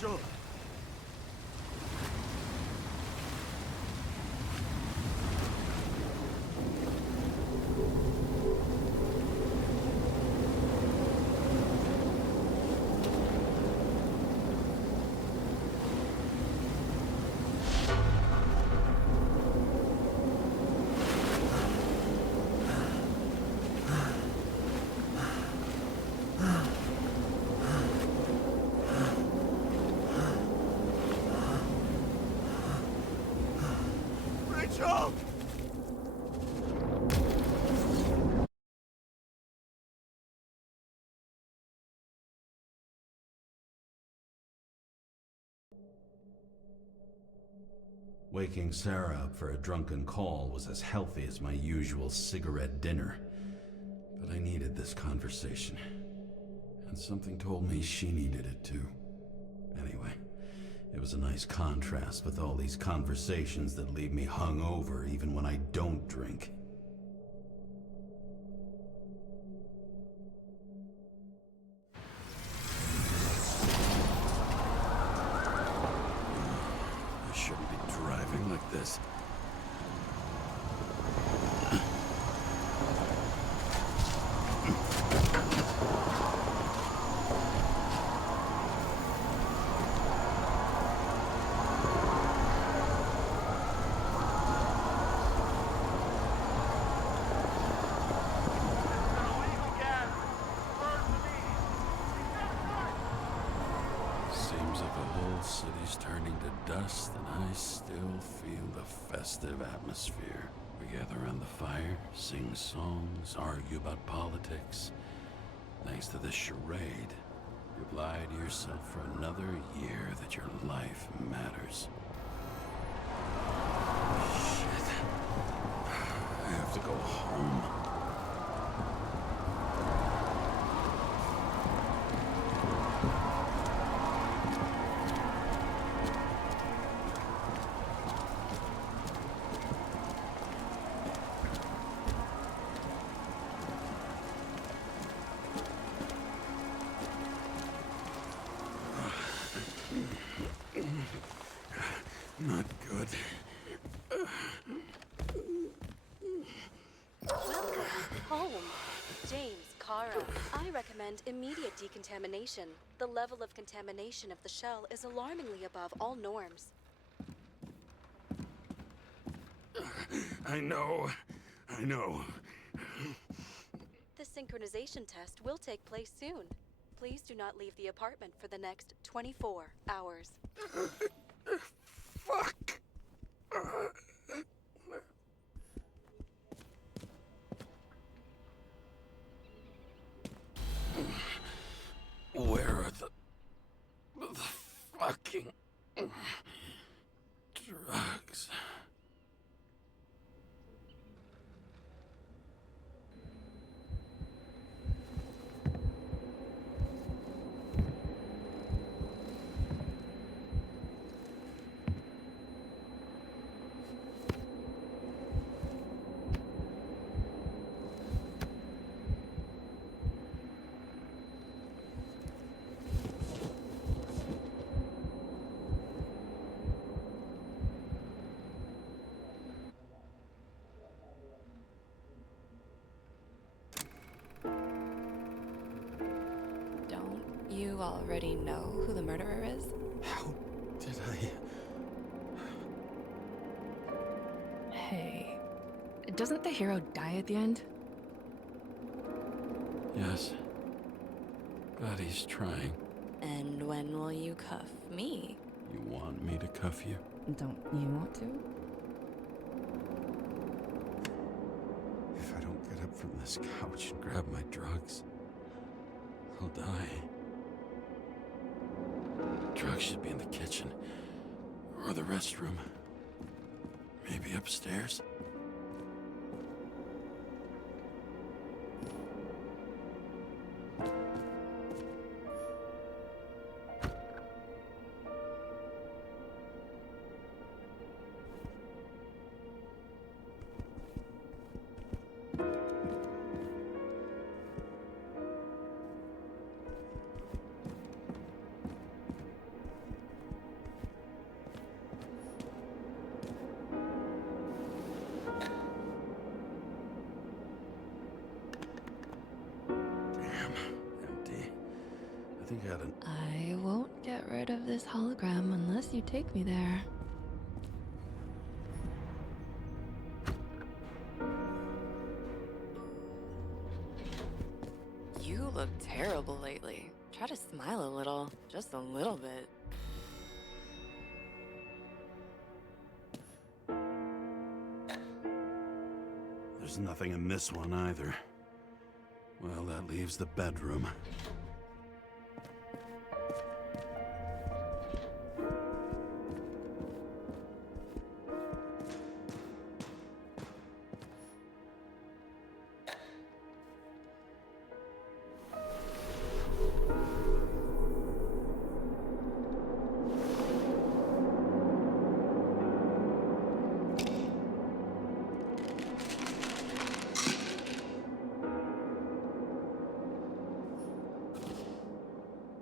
Rachel! Rachel! Waking Sarah up for a drunken call was as healthy as my usual cigarette dinner. But I needed this conversation. And something told me she needed it too. Anyway, it was a nice contrast with all these conversations that leave me hungover even when I don't drink. I shouldn't be driving like this. Seems like the whole city's turning to dust, and I still feel the festive atmosphere. We gather around the fire, sing songs, argue about politics. Thanks to this charade, you've lied to yourself for another year that your life matters. Shit. I have to go home. Not good. Welcome home, James Karra. I recommend immediate decontamination. The level of contamination of the shell is alarmingly above all norms. I know. The synchronization test will take place soon. Please do not leave the apartment for the next 24 hours. Fuck! Where are the fucking drugs? Don't you already know who the murderer is? How did I... Hey, doesn't the hero die at the end? Yes. But he's trying. And when will you cuff me? You want me to cuff you? Don't you want to? If I don't get up from this couch and grab my drugs, I'll die. Drugs should be in the kitchen. Or the restroom. Maybe upstairs. think I had an... I won't get rid of this hologram unless you take me there. You look terrible lately. Try to smile a little, just a little bit. There's nothing in this one either. Well, that leaves the bedroom.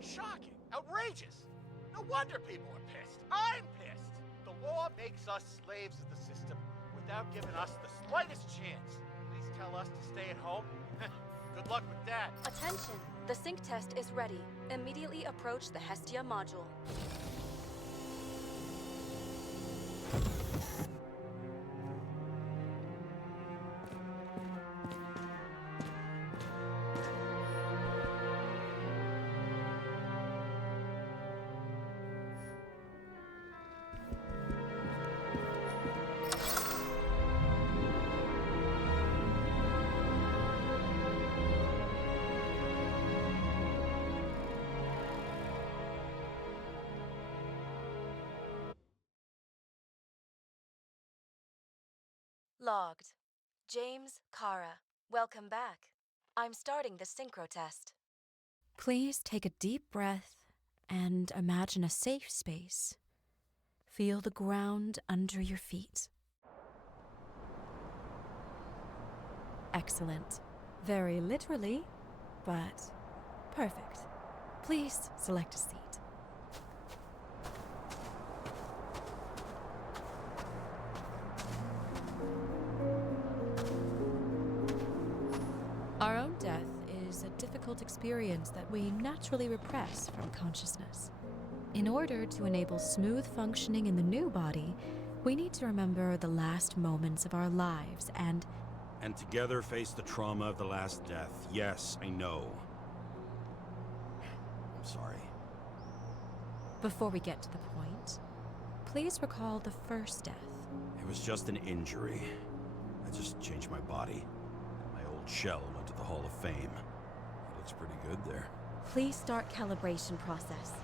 Shocking! Outrageous! No wonder people are pissed. I'm pissed! The law makes us slaves of the system without giving us the slightest chance. Please tell us to stay at home. Good luck with that. Attention! The sync test is ready. Immediately approach the Hestia module. Logged. James Karra. Welcome back. I'm starting the synchro test. Please take a deep breath and imagine a safe space. Feel the ground under your feet. Excellent. Very literally, but perfect. Please select a seat. Our own death is a difficult experience that we naturally repress from consciousness. In order to enable smooth functioning in the new body, we need to remember the last moments of our lives and together face the trauma of the last death. Yes, I know. I'm sorry. before we get to the point, please recall the first death. It was just an injury. I just changed my body. My old shell went to the Hall of Fame. It looks pretty good there. Please start calibration process.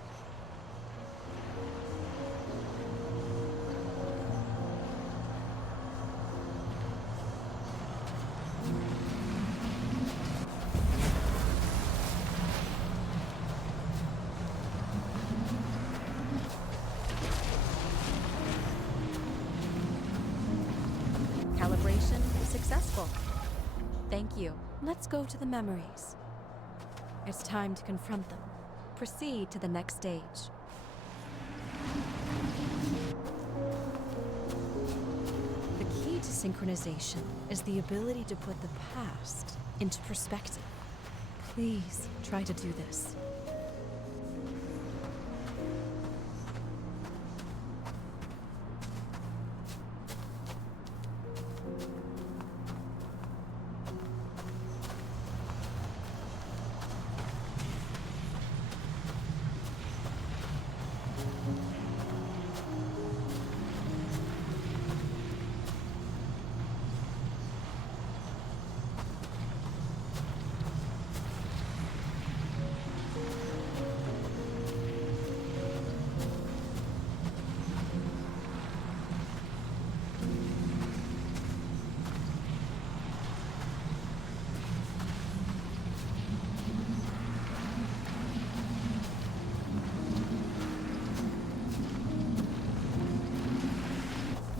Calibration successful. Thank you. Let's go to the memories. It's time to confront them. Proceed to the next stage. The key to synchronization is the ability to put the past into perspective. Please try to do this.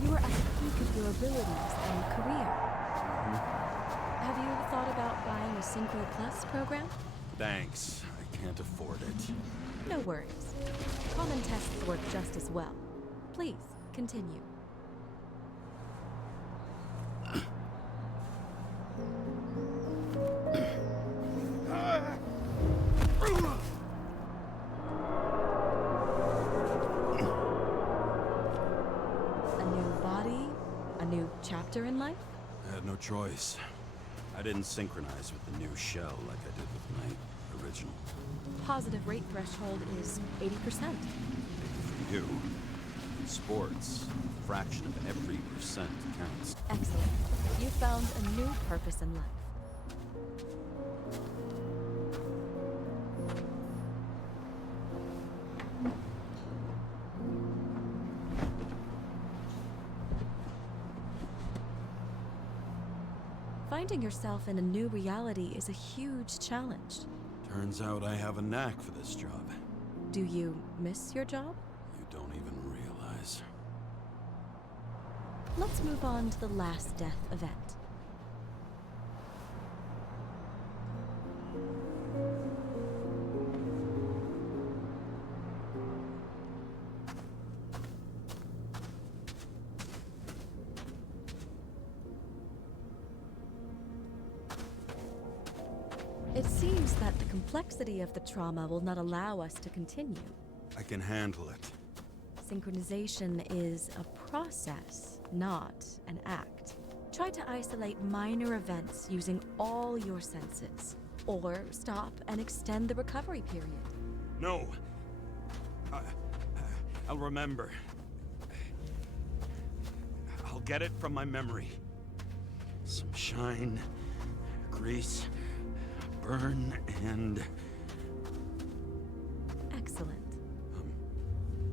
You are at the peak of your abilities and career. Have you thought about buying a Synchro Plus program? Thanks. I can't afford it. No worries. Common tests work just as well. Please, continue. new chapter in life? I had no choice. I didn't synchronize with the new shell like I did with my original. Positive rate threshold is 80%. For you, in sports, a fraction of every percent counts. Excellent. You found a new purpose in life. Finding yourself in a new reality is a huge challenge. Turns out I have a knack for this job. Do you miss your job? You don't even realize. Let's move on to the last death event. It seems that the complexity of the trauma will not allow us to continue. I can handle it. Synchronization is a process, not an act. Try to isolate minor events using all your senses, or stop and extend the recovery period. No. I'll remember. I'll get it from my memory. Some shine, grease, burn, and... Excellent.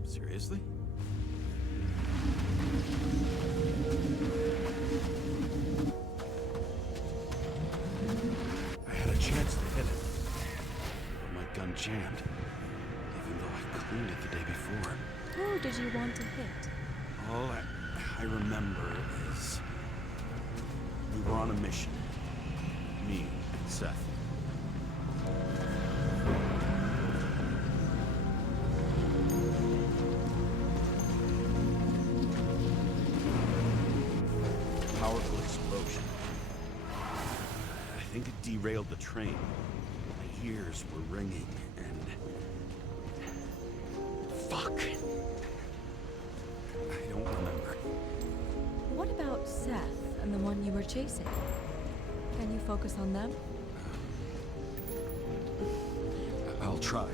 Seriously? I had a chance to hit it, but my gun jammed, even though I cleaned it the day before. Who did you want to hit? All I remember is we were on a mission. Me and Seth. Powerful explosion. I think it derailed the train. My ears were ringing and... Fuck! I don't remember. What about Seth and the one you were chasing? Can you focus on them? I'll try.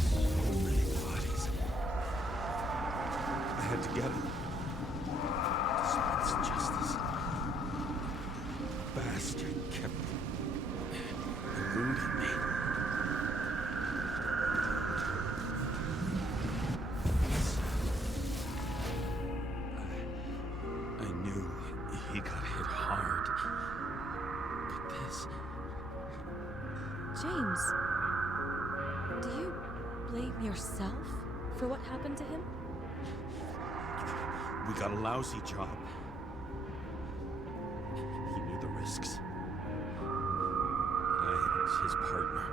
So many bodies. I had to get it. Dispense justice. Bastard kept eluding me. I knew he got hit hard. But this... James, do you blame yourself for what happened to him? We got a lousy job. He knew the risks. But I was his partner.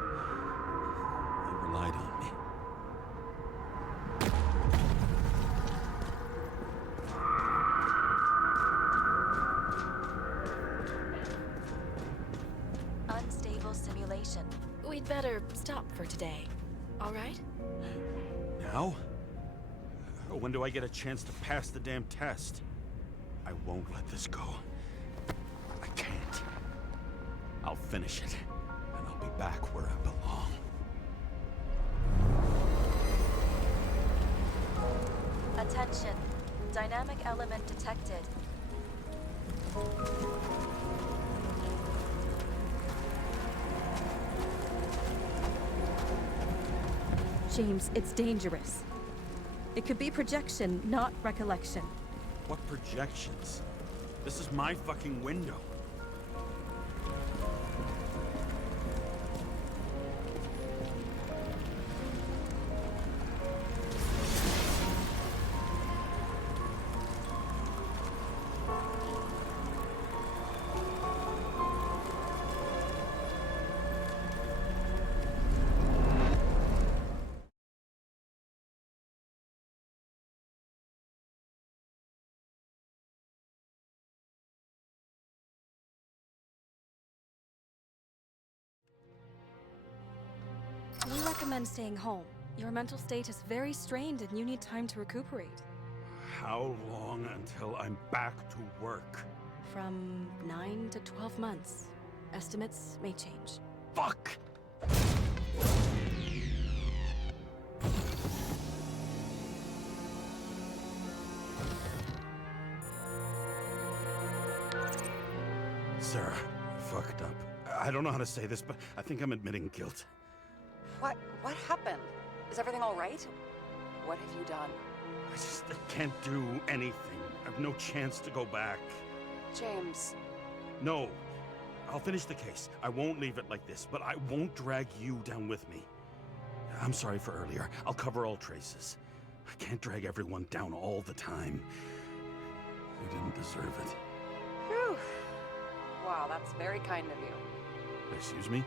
He relied on me. Unstable simulation. We'd better stop for today, all right? Now? When do I get a chance to pass the damn test? I won't let this go. I can't. I'll finish it, and I'll be back where I belong. Attention. Dynamic element detected. James, it's dangerous. It could be projection, not recollection. What projections? This is my fucking window. recommend staying home. Your mental state is very strained and you need time to recuperate. How long until I'm back to work? From 9 to 12 months. Estimates may change. Fuck! Sarah, fucked up. I don't know how to say this, but I think I'm admitting guilt. What happened? Is everything all right? What have you done? I can't do anything. I have no chance to go back. James. No. I'll finish the case. I won't leave it like this, but I won't drag you down with me. I'm sorry for earlier. I'll cover all traces. I can't drag everyone down all the time. You didn't deserve it. Whew. Wow, that's very kind of you. Excuse me?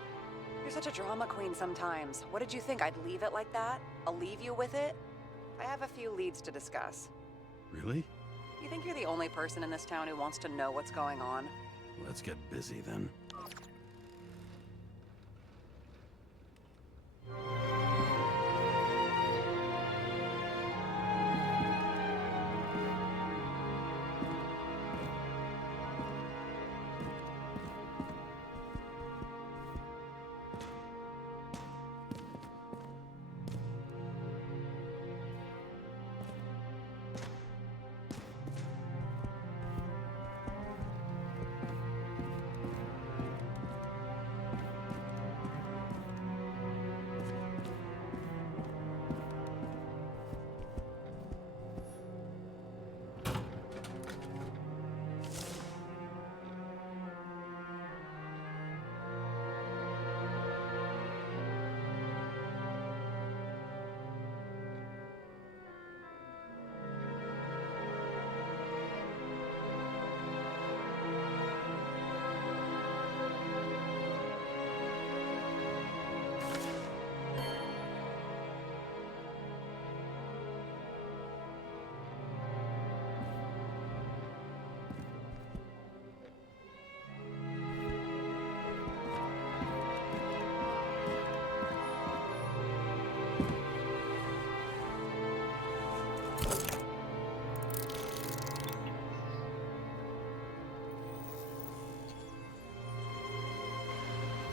You're such a drama queen sometimes. What did you think, I'd leave it like that? I'll leave you with it? I have a few leads to discuss. Really? You think you're the only person in this town who wants to know what's going on? Let's get busy then.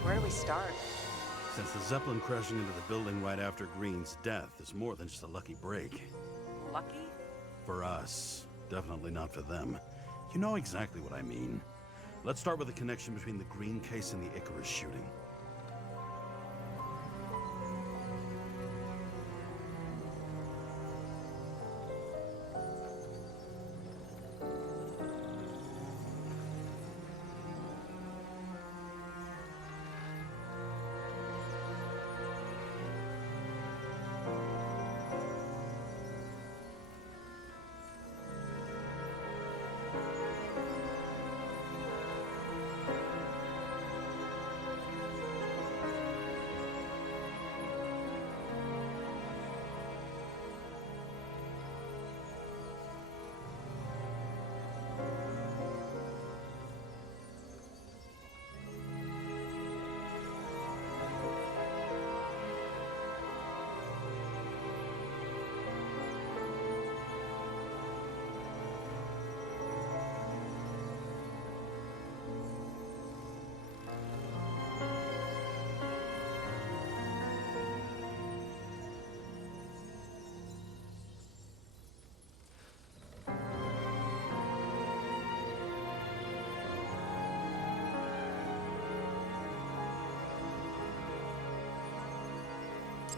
Where do we start? Since the Zeppelin crashing into the building right after Green's death is more than just a lucky break. Lucky? For us. Definitely not for them. You know exactly what I mean. Let's start with the connection between the Green case and the Icarus shooting.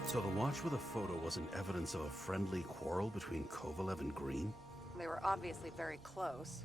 So the watch with a photo wasn't evidence of a friendly quarrel between Kovalev and Green? They were obviously very close.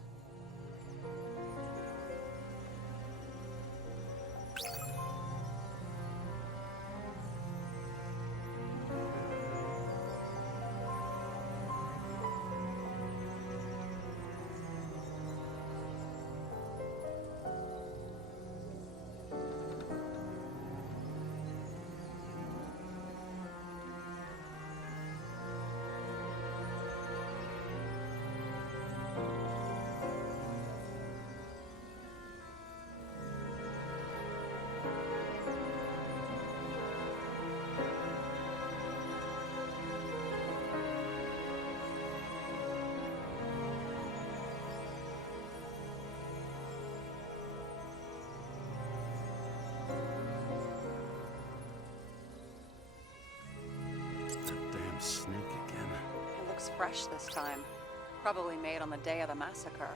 fresh this time. Probably made on the day of the massacre.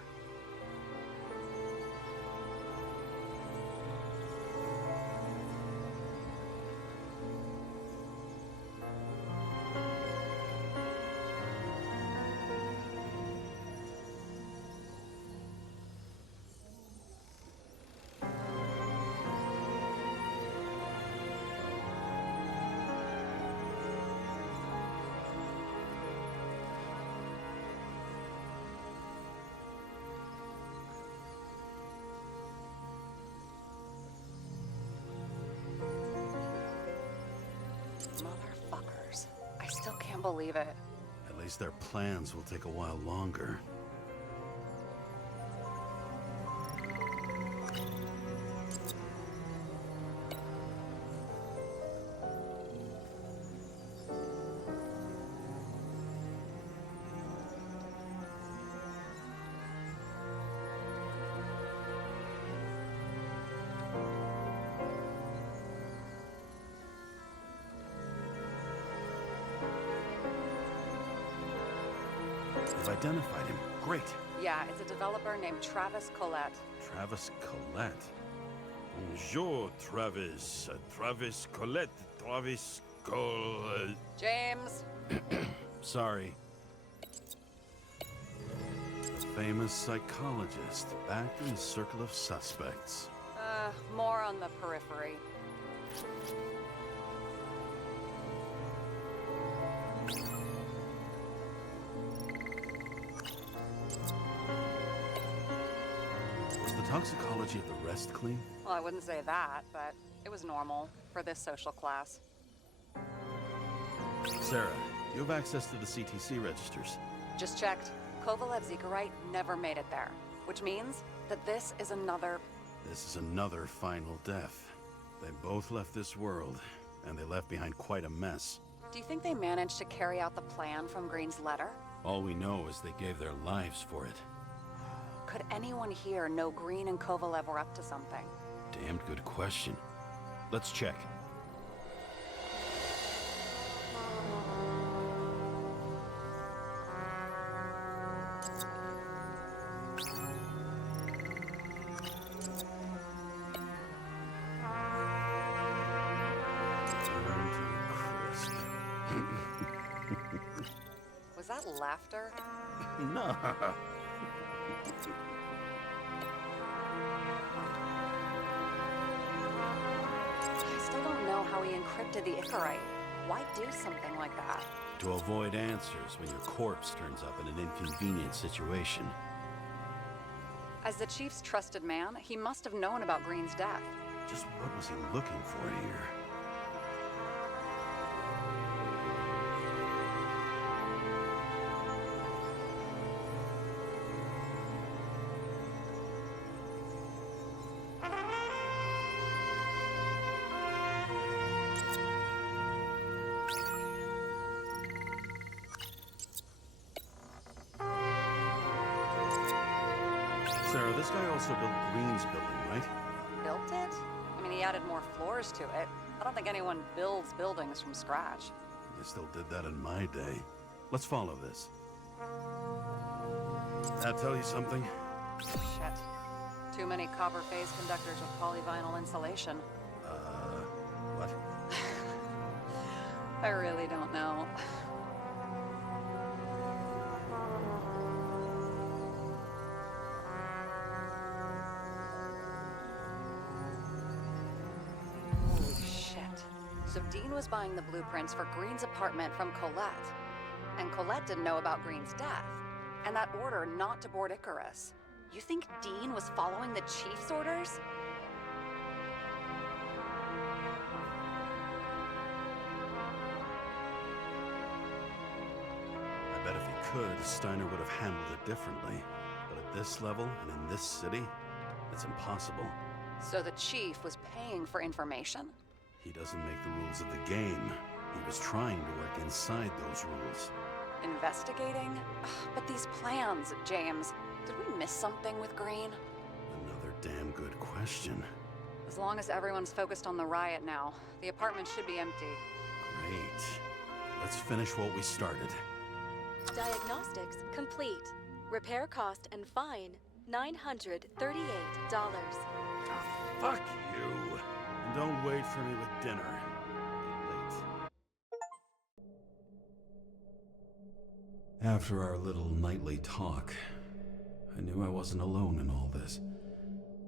Motherfuckers. I still can't believe it. At least their plans will take a while longer. You've identified him. Great. Yeah, it's a developer named Travis Collette. Travis Collette. Bonjour, Travis. Travis Collette. Travis Collette. James! Sorry. The famous psychologist, back in the circle of suspects. More on the periphery. Was the toxicology of the rest clean? Well, I wouldn't say that, but it was normal for this social class. Sarah, do you have access to the CTC registers? Just checked. Kovalev Zekarite never made it there, which means that this is another... This is another final death. They both left this world, and they left behind quite a mess. Do you think they managed to carry out the plan from Green's letter? All we know is they gave their lives for it. Could anyone here know Green and Kovalev were up to something? Damned good question. Let's check. Burn to a crisp. Was that laughter? No. I still don't know how he encrypted the Icarite. Why do something like that? To avoid answers when your corpse turns up in an inconvenient situation. As the chief's trusted man, he must have known about Green's death. Just what was he looking for here? Sarah, this guy also built Green's building, right? Built it? I mean, he added more floors to it. I don't think anyone builds buildings from scratch. They still did that in my day. Let's follow this. That tell you something? Shit. Too many copper phase conductors with polyvinyl insulation. What? I really don't know. Holy shit. So Dean was buying the blueprints for Green's apartment from Colette. And Colette didn't know about Green's death. And that order not to board Icarus. You think Dean was following the chief's orders? I bet if he could, Steiner would have handled it differently. But at this level and in this city, it's impossible. So the chief was paying for information? He doesn't make the rules of the game. He was trying to work inside those rules. Investigating? Ugh, but these plans, James. Did we miss something with Green? Another damn good question. As long as everyone's focused on the riot now, the apartment should be empty. Great. Let's finish what we started. Diagnostics complete. Repair cost and fine $938. Fuck you. And don't wait for me with dinner. Late. After our little nightly talk, I knew I wasn't alone in all this.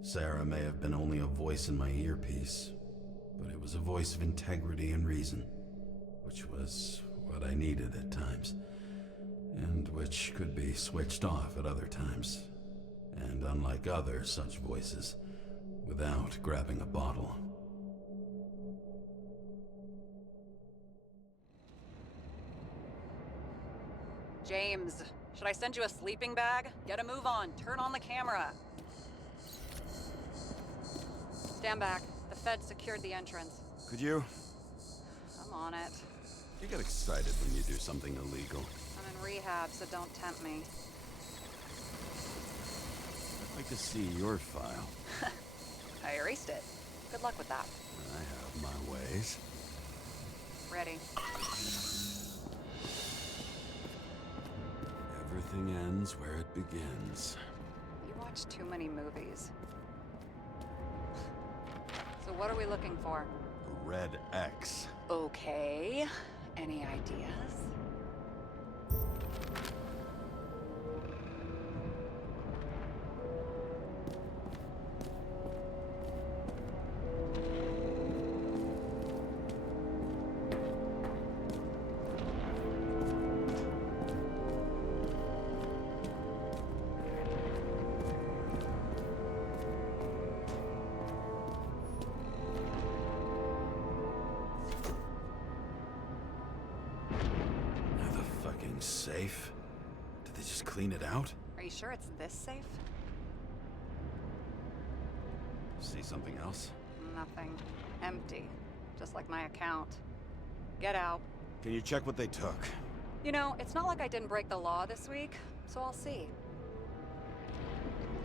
Sarah may have been only a voice in my earpiece, but it was a voice of integrity and reason, which was what I needed at times, and which could be switched off at other times, and unlike other such voices, without grabbing a bottle. James, should I send you a sleeping bag? Get a move on. Turn on the camera. Stand back. The Fed secured the entrance. Could you? I'm on it. You get excited when you do something illegal. I'm in rehab, so don't tempt me. I'd like to see your file. I erased it. Good luck with that. I have my ways. Ready. Everything ends where it begins. You watch too many movies. So what are we looking for? A red X. Okay. Any ideas? Safe? Did they just clean it out? Are you sure it's this safe? See something else? Nothing. Empty. Just like my account. Get out. Can you check what they took? You know, it's not like I didn't break the law this week, so I'll see.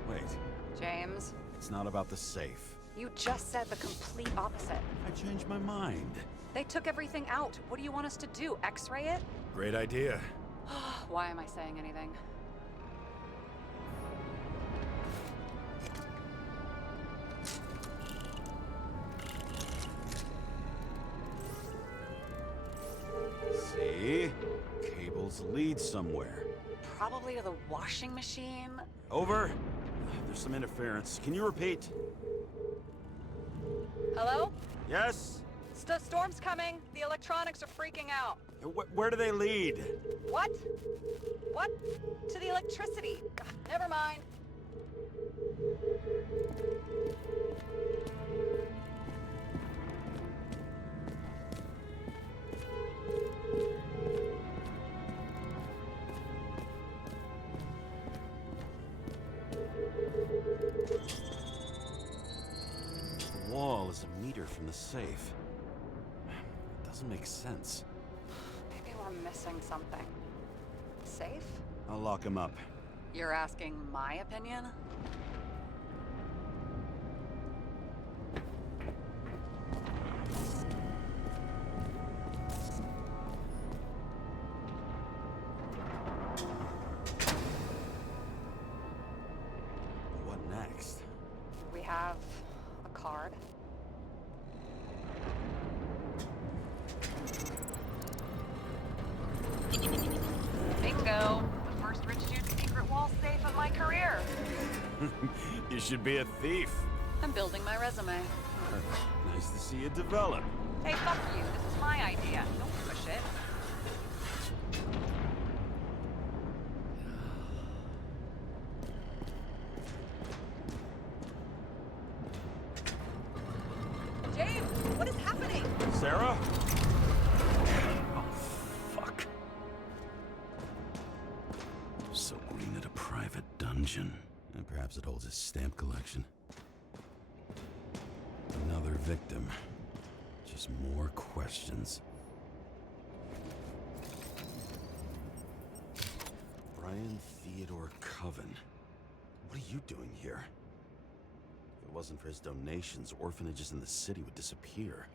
Wait. James? It's not about the safe. You just said the complete opposite. I changed my mind. They took everything out. What do you want us to do? X-ray it? Great idea. Why am I saying anything? See? Cables lead somewhere. Probably to the washing machine. Over. There's some interference. Can you repeat? Hello? Yes? Storm's coming. The electronics are freaking out. Where do they lead? What? What? To the electricity. Ugh, never mind. The wall is a meter from the safe. It doesn't make sense. Maybe we're missing something. Safe? I'll lock him up. You're asking my opinion? What next? We have a card. Bingo! The first rich dude's secret wall safe of my career. You should be a thief. I'm building my resume. Nice to see you develop. Hey, fuck you. This is my idea. Don't push it. James, what is happening? Sarah? Oh, fuck. So we need a private dungeon. And perhaps it holds his stamp collection. Another victim. Just more questions. Brian Theodore Coven. What are you doing here? If it wasn't for his donations, orphanages in the city would disappear.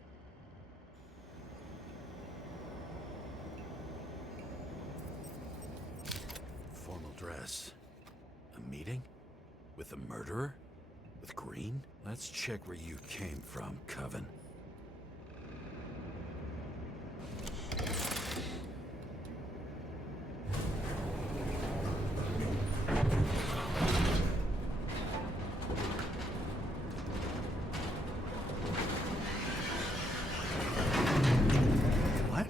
address. A meeting? With the murderer? With Green? Let's check where you came from, Coven. What?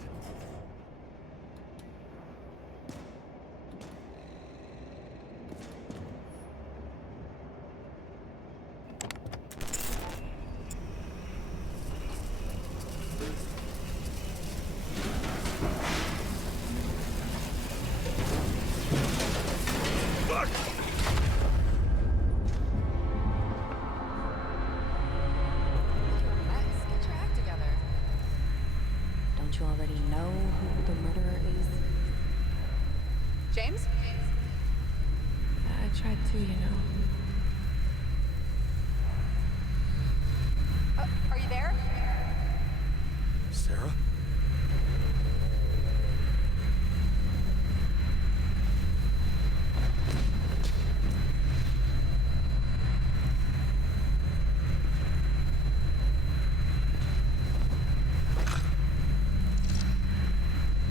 Fuck! Let's get your act together. Don't you already know who the murderer is? James? I tried to, you know. Are you there? Sarah?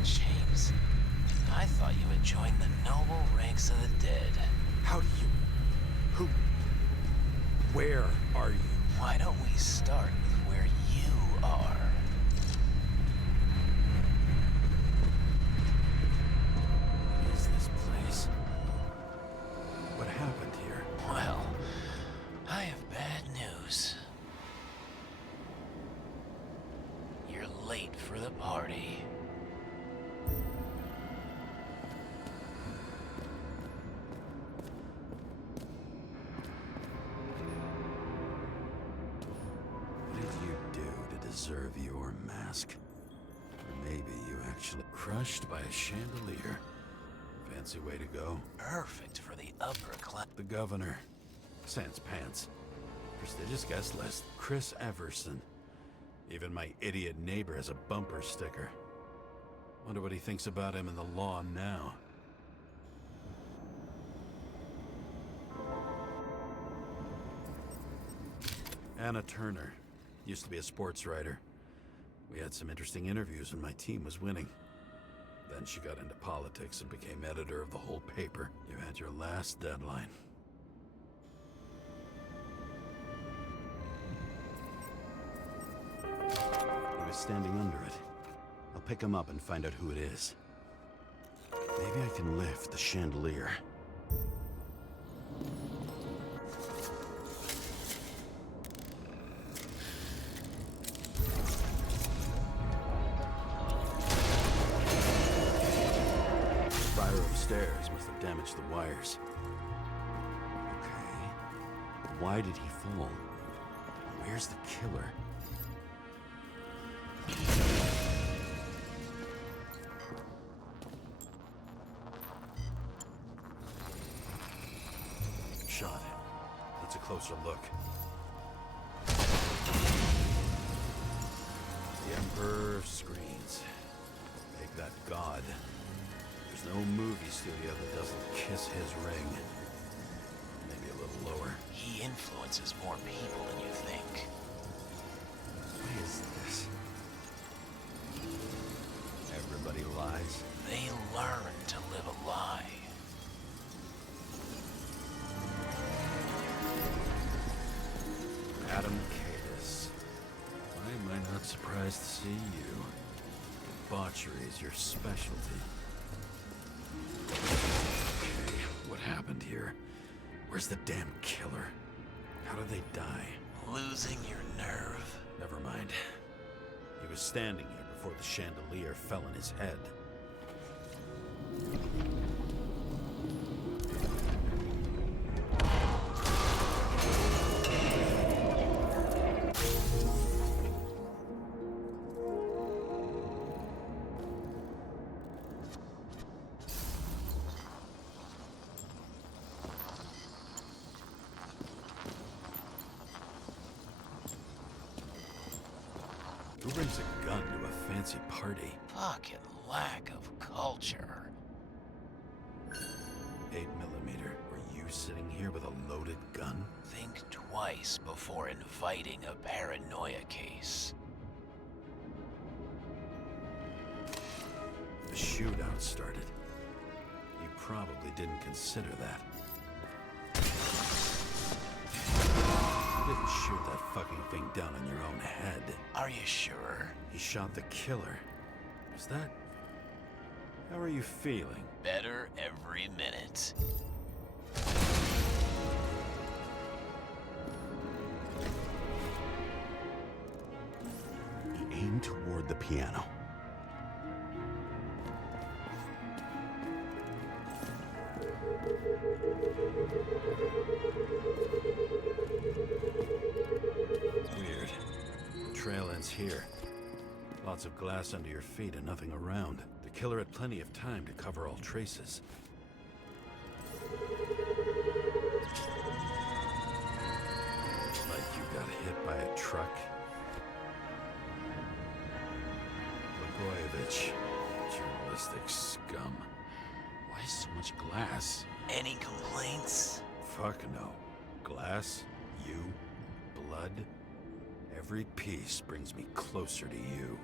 James, I thought you had joined the noble ranks of the dead. How do you... Who... Where are you? Why don't we start with where you are? What is this place? What happened here? Well, I have bad news. You're late for the party. What did you do to deserve your mask? Or maybe you actually crushed by a chandelier. Fancy way to go. Perfect for the upper class. The governor. Sans pants. Prestigious guest list. Chris Everson. Even my idiot neighbor has a bumper sticker. Wonder what he thinks about him in the law now. Anna Turner. Used to be a sports writer. We had some interesting interviews when my team was winning. Then she got into politics and became editor of the whole paper. You had your last deadline. He was standing under it. I'll pick him up and find out who it is. Maybe I can lift the chandelier. Fire upstairs must have damaged the wires. Okay. Why did he fall? Where's the killer? Shot. Needs a closer look. The Emperor of Screens. Make that god. There's no movie studio that doesn't kiss his ring. Maybe a little lower. He influences more people than you think. What is this? Everybody lies. They learn to live a lie. Adam Cadis. Why am I not surprised to see you? Debauchery is your specialty. Okay, what happened here? Where's the damn killer? How did they die? Losing your nerve. Never mind. He was standing here before the chandelier fell on his head. Who brings a gun to a fancy party? Fucking lack of culture. 8mm sitting here with a loaded gun? Think twice before inviting a paranoia case. The shootout started. You probably didn't consider that. You didn't shoot that fucking thing down on your own head. Are you sure? He shot the killer. Is that... How are you feeling? Better every minute. He aimed toward the piano. Weird. Trail ends here. Lots of glass under your feet and nothing around. The killer had plenty of time to cover all traces. Like you got hit by a truck. Blagojevich, journalistic scum. Why so much glass? Any complaints? Fuck no. Glass, you, blood. Every piece brings me closer to you.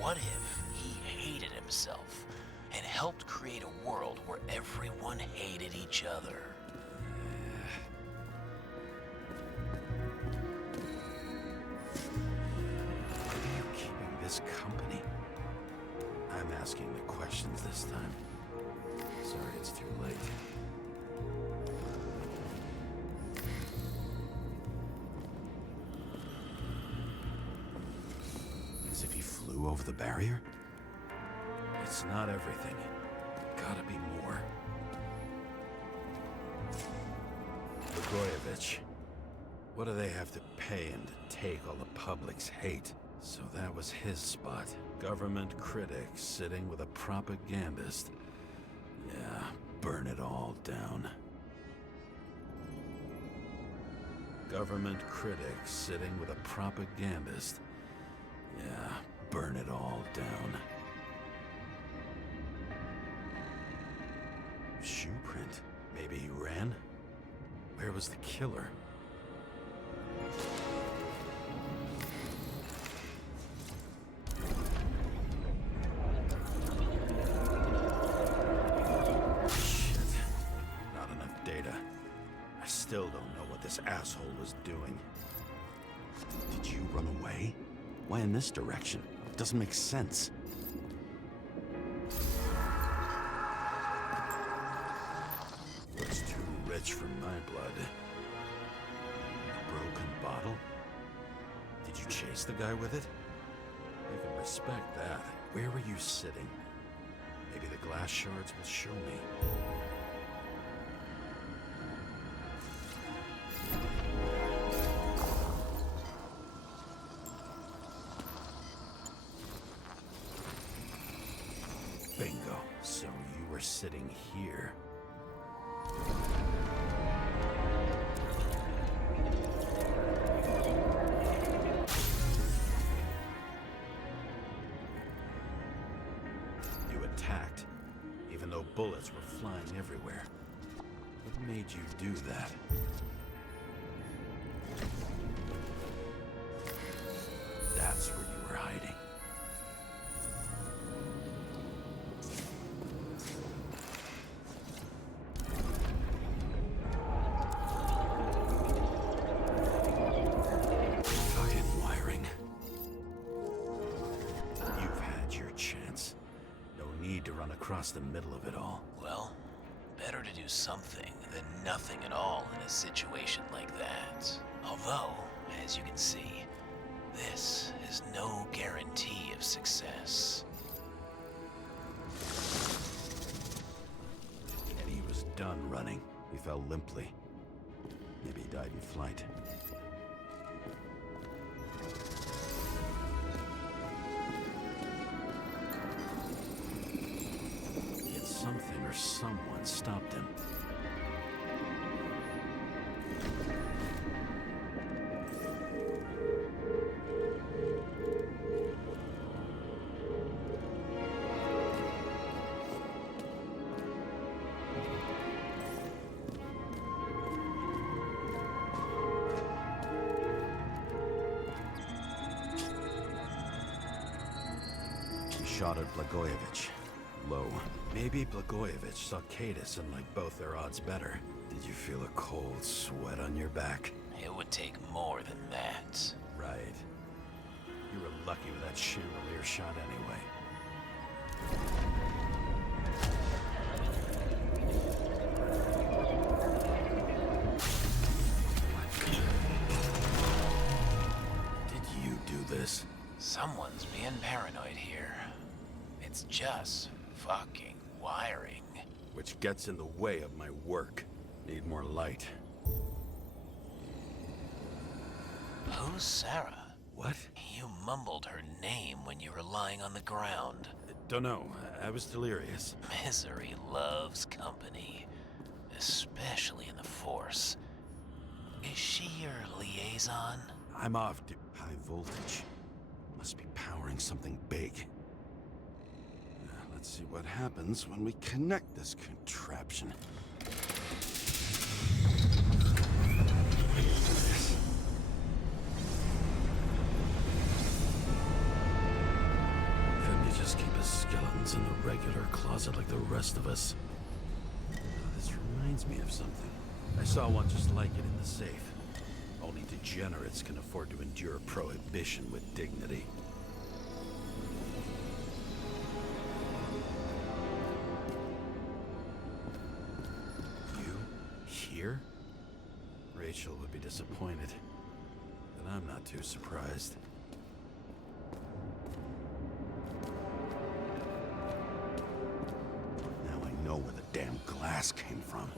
What if he hated himself and helped create a world where everyone hated each other? Why are you keeping this company? I'm asking the questions this time. Sorry it's too late. As if he flew over the barrier? It's not everything. Gotta be more. Blagojevich. What do they have to pay him to take all the public's hate? So that was his spot. Government critic sitting with a propagandist. Yeah, burn it all down. Government critic sitting with a propagandist. Yeah, burn it all down. Shoe print. Maybe he ran? Where was the killer? Shit. Not enough data. I still don't know what this asshole was doing. Did you run away? Why in this direction? It doesn't make sense. It's too rich for my blood. A broken bottle? Did you chase the guy with it? I can respect that. Where were you sitting? Maybe the glass shards will show me. Bingo. So you were sitting here. You attacked, even though bullets were flying everywhere. What made you do that? That's where you were hiding. Fucking wiring. You've had your chance. No need to run across the middle of it all. Well, better to do something than nothing at all in a situation like that. Although, as you can see, this is no guarantee of success. And he was done running. He fell limply. Maybe he died in flight. or someone stopped him. Shot at Blagojevich. Low. Maybe Blagojevich saw Kadis and liked both their odds better. Did you feel a cold sweat on your back? It would take more than that. Right. You were lucky with that chandelier shot anyway. Did you do this? Someone's being paranoid here. It's just fucking wiring. Which gets in the way of my work. Need more light. Who's Sarah? What? You mumbled her name when you were lying on the ground. Don't know. I was delirious. Misery loves company, especially in the Force. Is she your liaison? I'm off, high voltage. Must be powering something big. Let's see what happens when we connect this contraption. Couldn't you just keep his skeletons in the regular closet like the rest of us? This reminds me of something. I saw one just like it in the safe. Only degenerates can afford to endure prohibition with dignity. Here? Rachel would be disappointed, but I'm not too surprised. Now I know where the damn glass came from.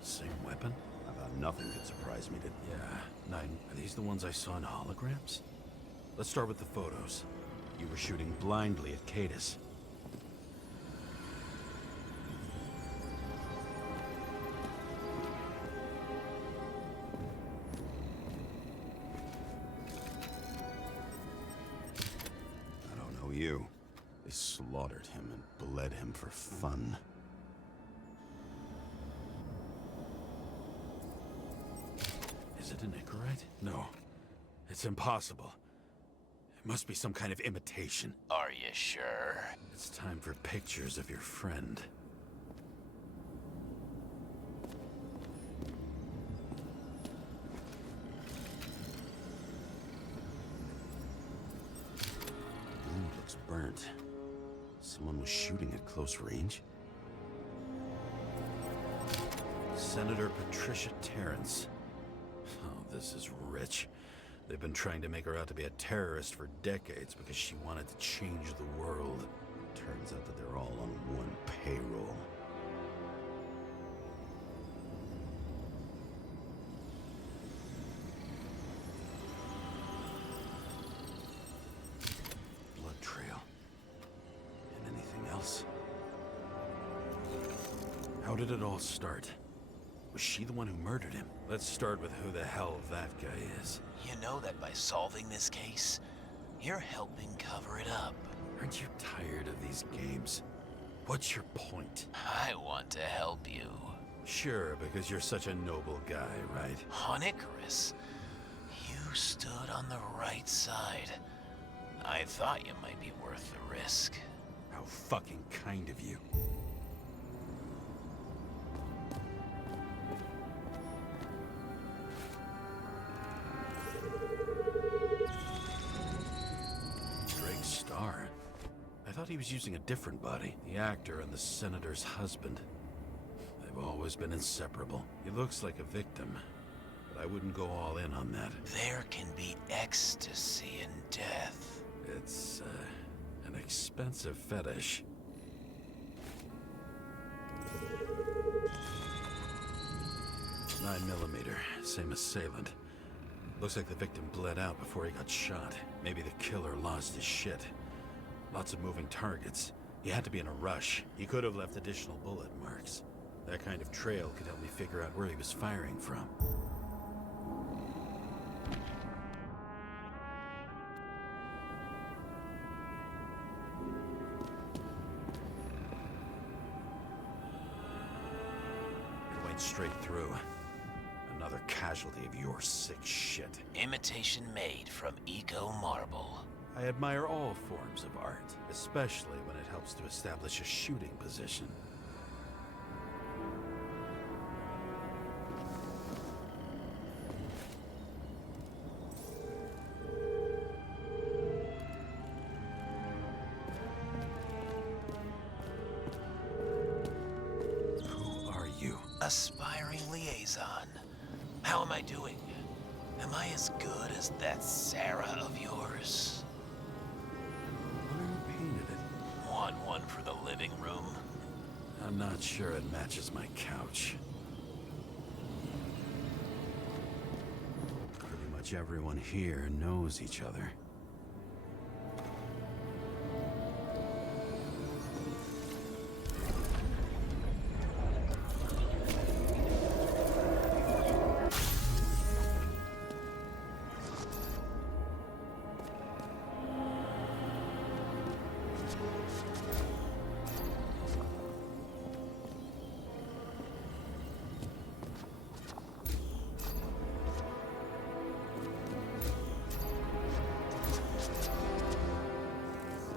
Same weapon? I thought nothing could surprise me. Yeah, are these the ones I saw in holograms? Let's start with the photos. You were shooting blindly at Kadis. You. They slaughtered him and bled him for fun. Is it an Icarite? No. It's impossible. It must be some kind of imitation. Are you sure? It's time for pictures of your friend. Burnt. Someone was shooting at close range. Senator Patricia Terrence. Oh, this is rich. They've been trying to make her out to be a terrorist for decades because she wanted to change the world. Turns out that they're all on one payroll. How did it all start? Was she the one who murdered him? Let's start with who the hell that guy is. You know that by solving this case, you're helping cover it up. Aren't you tired of these games? What's your point? I want to help you. Sure, because you're such a noble guy, right? On Icarus, you stood on the right side. I thought you might be worth the risk. How fucking kind of you. I thought he was using a different body. The actor and the senator's husband. They've always been inseparable. He looks like a victim, but I wouldn't go all in on that. There can be ecstasy in death. It's, an expensive fetish. .9mm, same assailant. Looks like the victim bled out before he got shot. Maybe the killer lost his shit. Lots of moving targets. He had to be in a rush. He could have left additional bullet marks. That kind of trail could help me figure out where he was firing from. It went straight through. Another casualty of your sick shit. Imitation made from eco marble. I admire all forms of art, especially when it helps to establish a shooting position. Who are you? Aspiring liaison. How am I doing? Am I as good as that Sarah of yours? Who painted it? Want one for the living room? I'm not sure it matches my couch. Pretty much everyone here knows each other.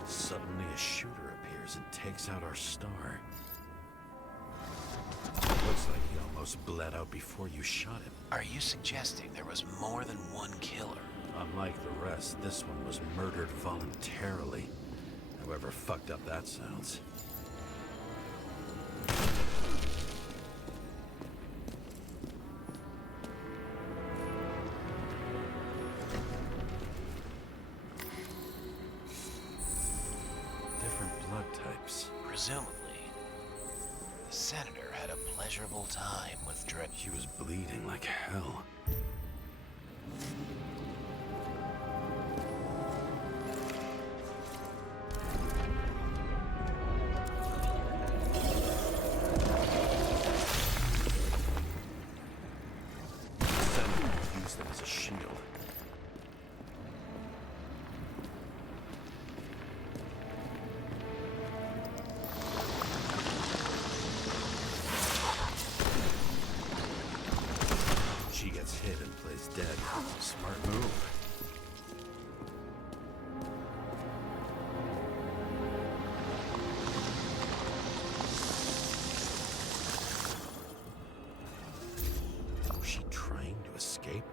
Suddenly a shooter appears and takes out our star. Looks like he almost bled out before you shot him. Are you suggesting there was more than one killer? Unlike the rest, this one was murdered voluntarily. However fucked up that sounds. Different blood types. Presumably, the senator had a pleasurable time with Drake. She was bleeding like hell. The senator used it as a shield. She gets hit and plays dead. Smart move. Was she trying to escape?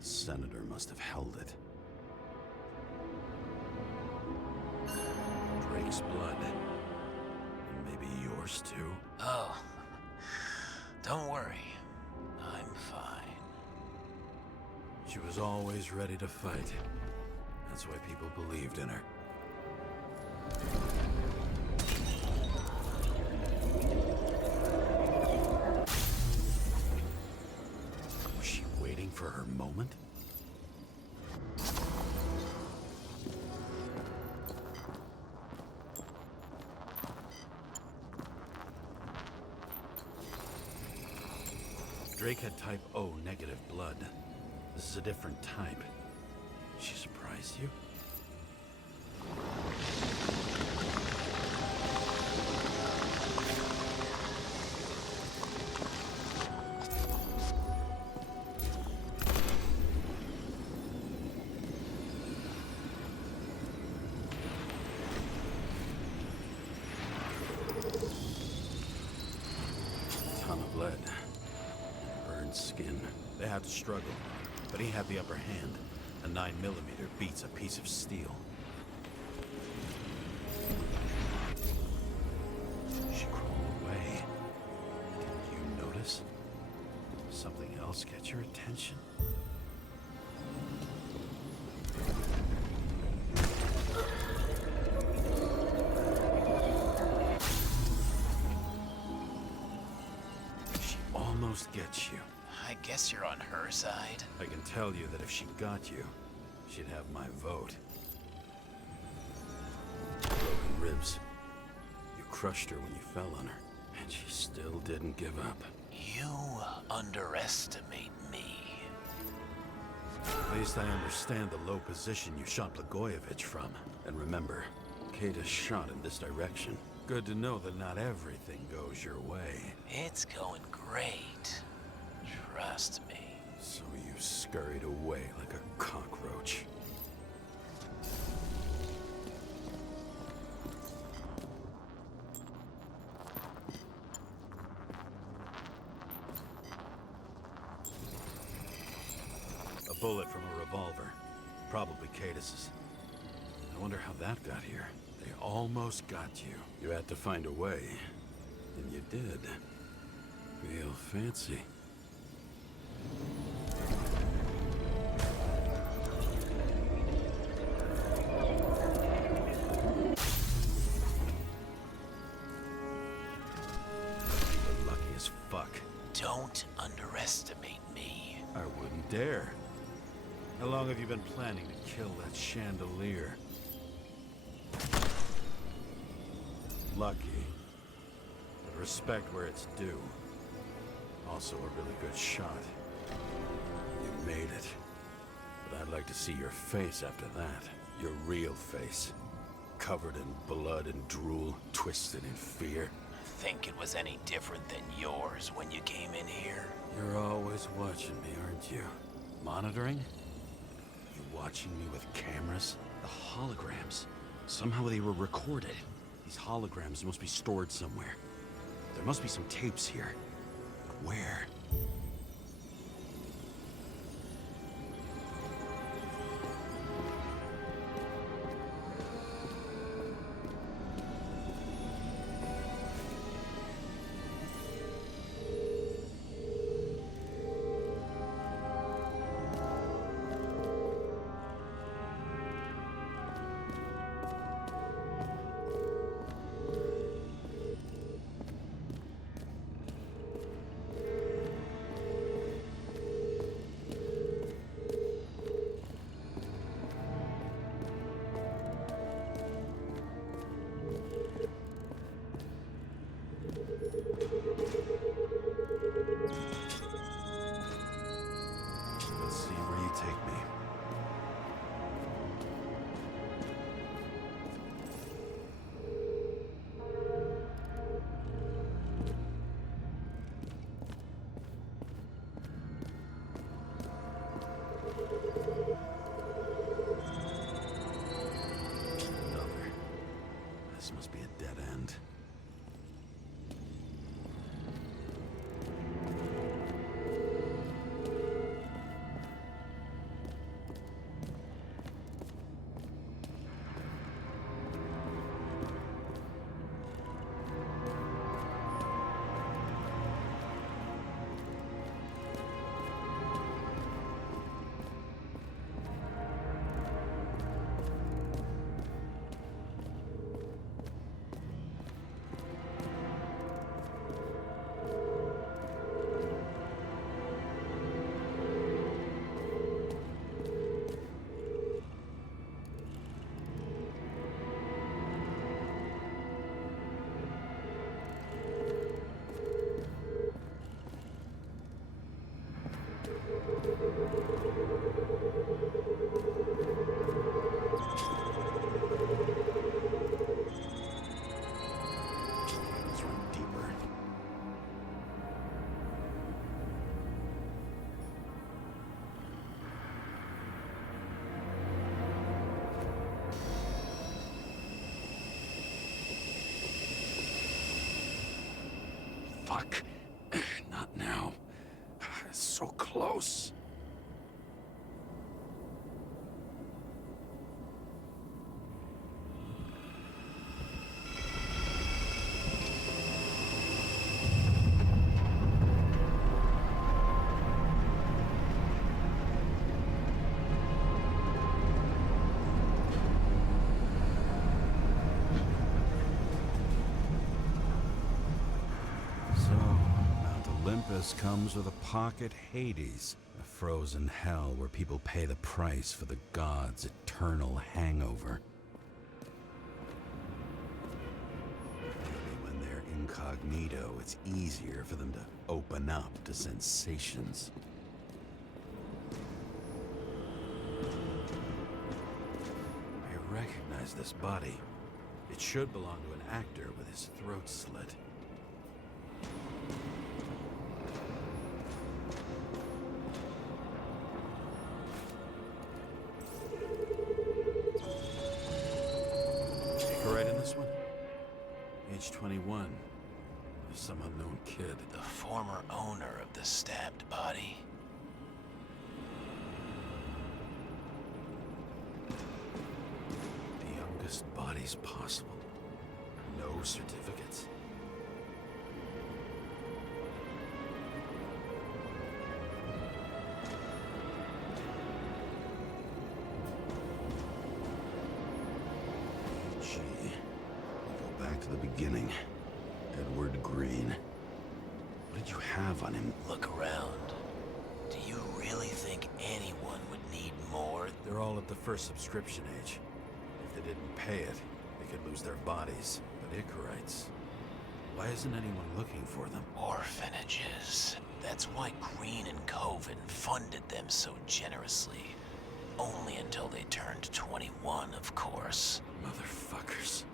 Senator must have held it. Drake's blood. And maybe yours too? Oh, don't worry. I'm fine. She was always ready to fight. That's why people believed in her. moment? Drake had type O negative blood. This is a different type. She surprised you? Ton of lead. Burned skin. They had to struggle, but he had the upper hand. A 9mm beats a piece of steel. She crawled away. Didn't you notice? Something else get your attention? She almost gets you. I guess you're on her side. I can tell you that if she got you, she'd have my vote. Broken ribs. You crushed her when you fell on her, and she still didn't give up. You underestimate me. At least I understand the low position you shot Blagojevich from. And remember, Kata's shot in this direction. Good to know that not everything goes your way. It's going great. Trust me. So you scurried away like a cockroach. A bullet from a revolver. Probably Cadis's. I wonder how that got here. They almost got you. You had to find a way. And you did. Real fancy. You're lucky as fuck. Don't underestimate me. I wouldn't dare. How long have you been planning to kill that chandelier? Lucky. But respect where it's due. Also a really good shot. You made it. But I'd like to see your face after that. Your real face. Covered in blood and drool, twisted in fear. Think it was any different than yours when you came in here? You're always watching me, aren't you? Monitoring? You watching me with cameras? The holograms. Somehow they were recorded. These holograms must be stored somewhere. There must be some tapes here. But where? house. Olympus comes with a pocket Hades, a frozen hell where people pay the price for the gods' eternal hangover. Maybe when they're incognito, it's easier for them to open up to sensations. I recognize this body. It should belong to an actor with his throat slit. Age 21. Some unknown kid. The former owner of the stabbed body. The youngest bodies possible. No certificates. To the beginning. Edward Green. What did you have on him? Look around. Do you really think anyone would need more? They're all at the first subscription age. If they didn't pay it, they could lose their bodies. But Icarites, why isn't anyone looking for them? Orphanages. That's why Green and Coven funded them so generously. Only until they turned 21, of course. Motherfuckers.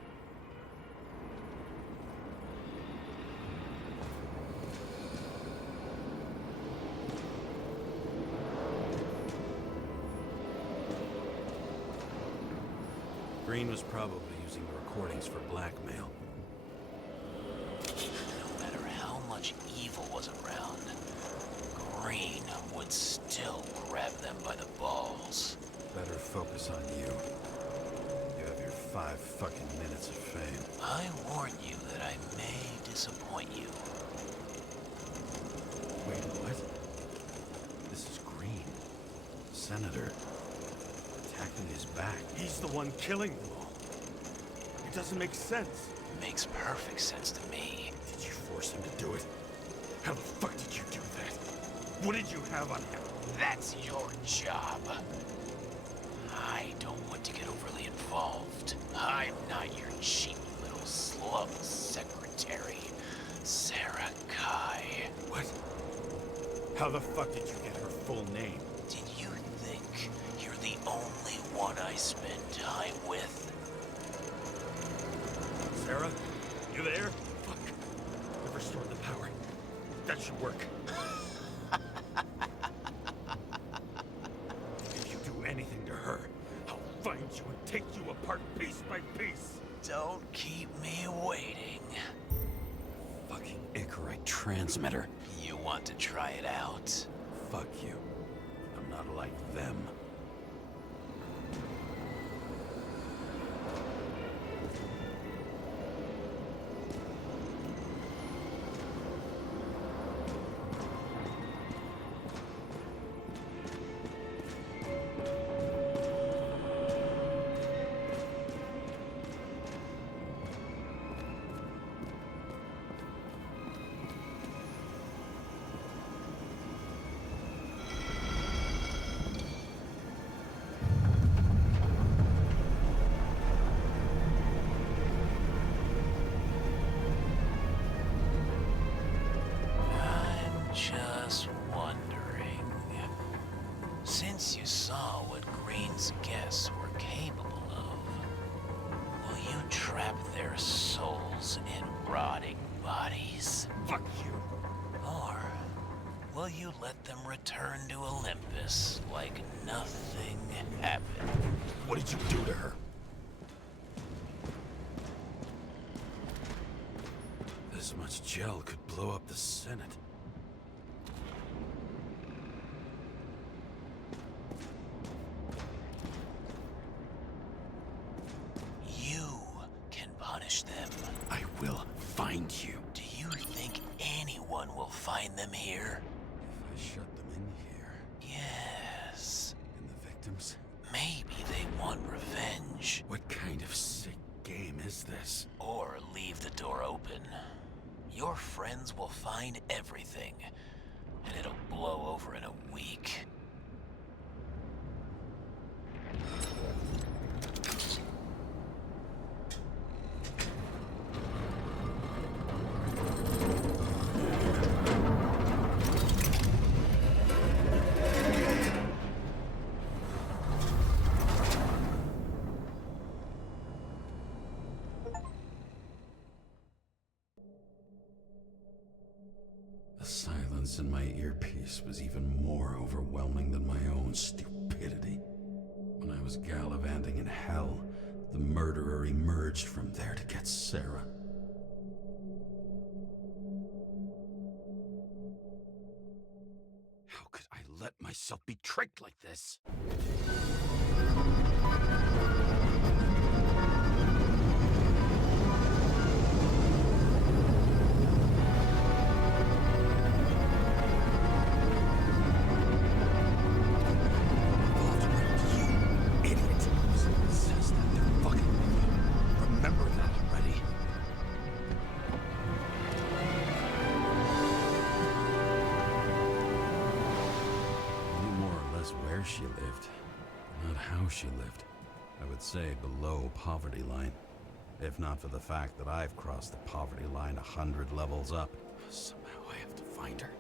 Green was probably using the recordings for blackmail. No matter how much evil was around, Green would still grab them by the balls. Better focus on you. You have your 5 fucking minutes of fame. I warn you that I may disappoint you. Wait, what? This is Green. Senator. Attacking his back. He's the one killing them all. It doesn't make sense. Makes perfect sense to me. Did you force him to do it? How the fuck did you do that? What did you have on him? That's your job. I don't want to get overly involved. I'm not your cheap little slum secretary, Sarah Kai. What? How the fuck did you get her full name? Did you think you're the only one I spend time with? Sarah? You there? Fuck. I've restored the power. That should work. If you do anything to her, I'll find you and take you apart piece by piece. Don't keep me waiting. Fucking Icarite transmitter. You want to try it out? Fuck you. I'm not like them. Just wondering, since you saw what Green's guests were capable of, will you trap their souls in rotting bodies? Fuck you. Or will you let them return to Olympus like nothing happened? What did you do to her? This much gel could blow up the Senate. punish them. I will find you. Do you think anyone will find them here? If I shut them in here, Yes. and the victims, Maybe they want revenge. What kind of sick game is this? Or leave the door open. Your friends will find everything, and it'll blow over in a week. the silence in my earpiece was even more overwhelming than my own stupidity. When I was gallivanting in hell, the murderer emerged from there to get Sarah. How could I let myself be tricked like this? You idiot. Says that they're fucking with you. Remember that already. I knew more or less where she lived, but not how she lived. I would say below poverty line, if not for the fact that I've crossed the poverty line 100 levels up. Somehow I have to find her.